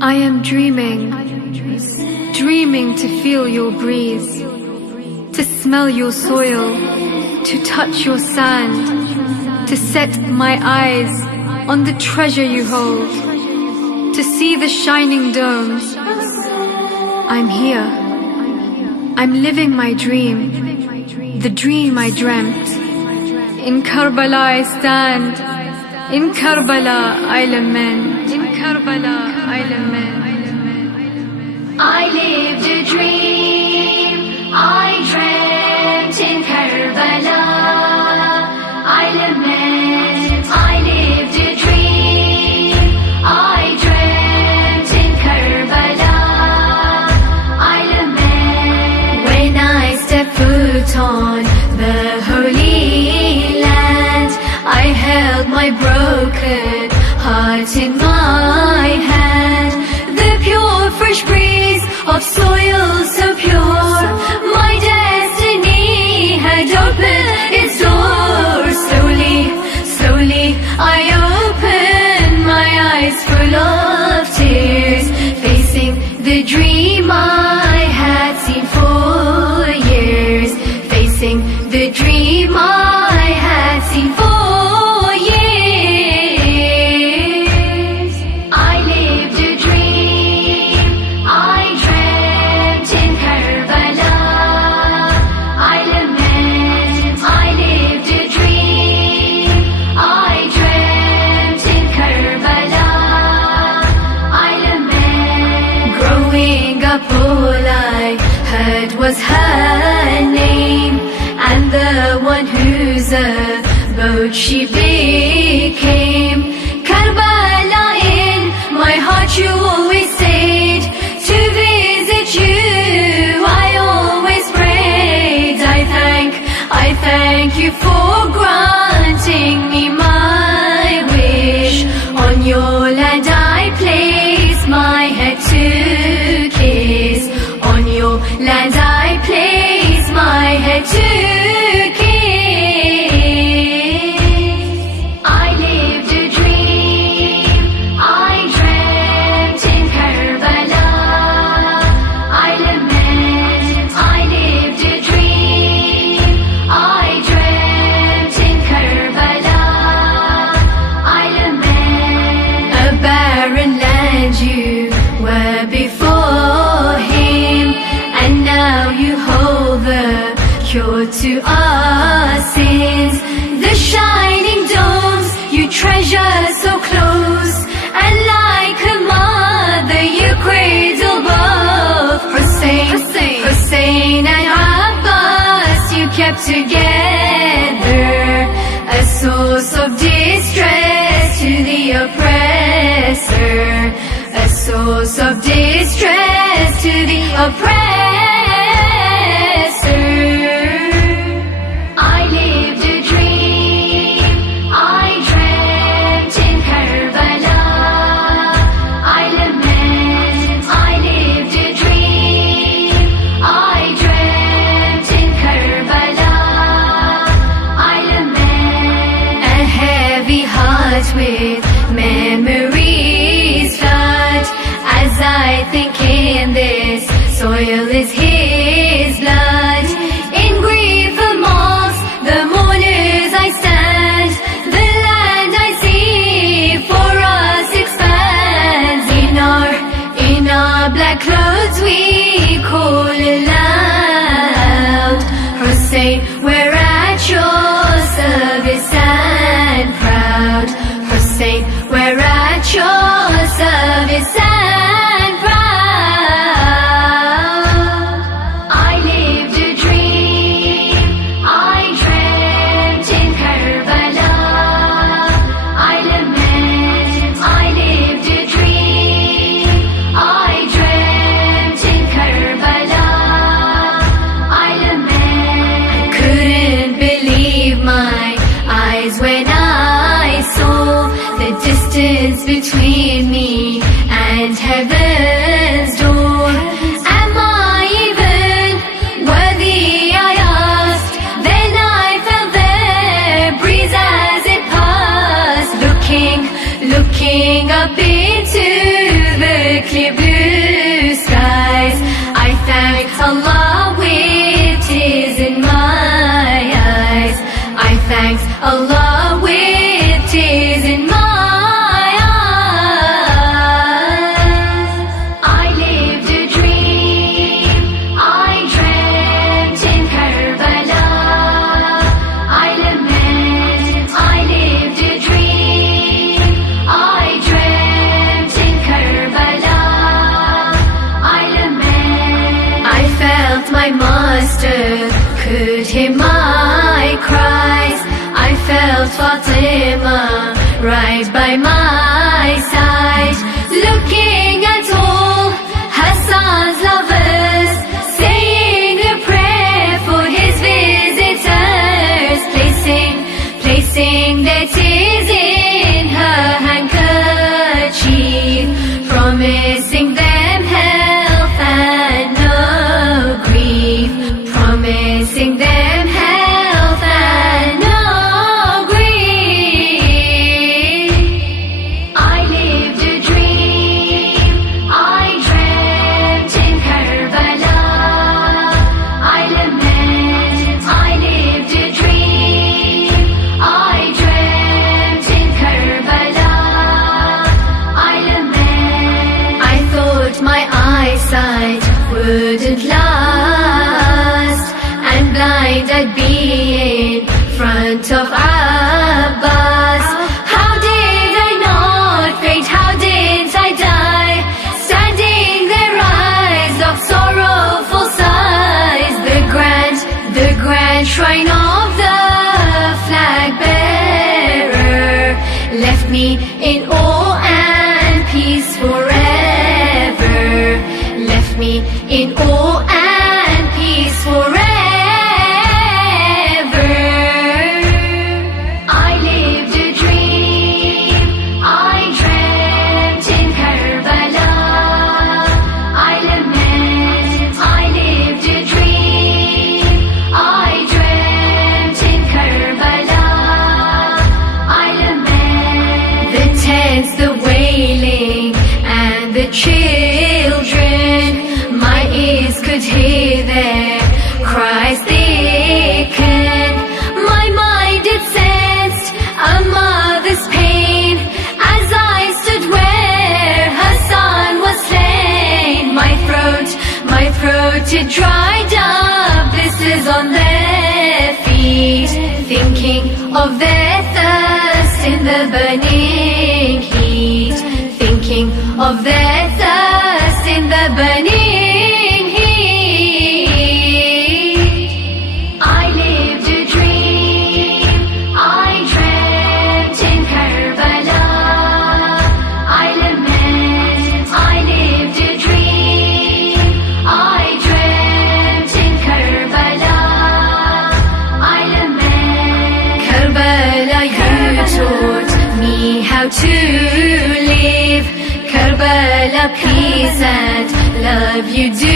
I am dreaming to feel your breeze, to smell your soil, to touch your sand, to set my eyes on the treasure you hold, to see the shining domes. I'm here. I'm living my dream, the dream I dreamt. In Karbala I stand, in Karbala I lament, in Karbala I lament. I lived a dream, I dreamt in Karbala, I lament. I lived a dream, I dreamt in Karbala, I lament. When I step foot on the holy land, I held my broken heart in my hand. The pure fresh breeze of soil so pure, my destiny had opened its doors. Slowly I opened my eyes full of tears, facing the dream I had seen for years, facing the dream I had seen for all I heard was her name, and the one whose abode she became. Karbala, in my heart you always stayed. To visit you I always prayed. I thank you for granting me my wish. On your land I place my head to kiss. On your land I place my head to kiss. I lived a dream, I dreamt in Karbala, I lament. I lived a dream, I dreamt in Karbala, I lament. A barren land you were before him, and now you hold the cure to our sins. The shining domes you treasure so close, and like a mother you cradle both. Hussein and Abbas you kept together, a source of distress to the oppressor, a source of distress to the oppressor. I lived a dream, I dreamt in Karbala, I lament. I lived a dream, I dreamt in Karbala, I lament. A heavy heart with memories flood, as I think in this soil is his blood. In grief amongst the mourners I stand, the land I see for us expands. In our black clothes we call aloud, Hussein, we're at your service and proud. Hussein, we're at your service and proud. I lived a dream, I dreamt in Karbala, I lament. I lived a dream, I dreamt in Karbala. between me and heaven's door. Am I even worthy, I asked. Then I felt their breeze as it passed. Looking up into the clear blue skies, I thanked Allah with tears in my eyes. I thanked Allah with tears in my eyes. I lived a dream, I dreamt in Karbala. I lament, I lived a dream, I dreamt in Karbala. I lament, I felt my master could hear my cries. I felt Fatima right by my side, looking at all Hassan's lovers, saying a prayer for his visitors, placing their tears in her handkerchief, promising them health and no grief, promising them health and no grief. I lived a dream, I dreamt in Karbala. I lament, I lived a dream, I dreamt in Karbala. I lament, I thought my eyesight wouldn't last, and blind I'd be in front of Abbas. How did I not fade? How did I die? Standing there, eyes of sorrowful sighs. The grand shrine of the flag bearer left me in awe and peace forever. Left me in awe and peace forever. I lived a dream, I dreamt in Karbala. I lament, I lived a dream, I dreamt in Karbala. I lament, the tents, the wailing, and the children. My ears could hear their cries thicken. My mind it sensed a mother's pain as I stood where her son was slain. My throat it dried up, blisters on their feet, thinking of their thirst in the burning heat, thinking of their thirst in the burning heat. I lived a dream, I dreamt in Karbala. I lament, I lived a dream, I dreamt in Karbala. I lament, Karbala, you taught me how to live. Karbala, peace and love you do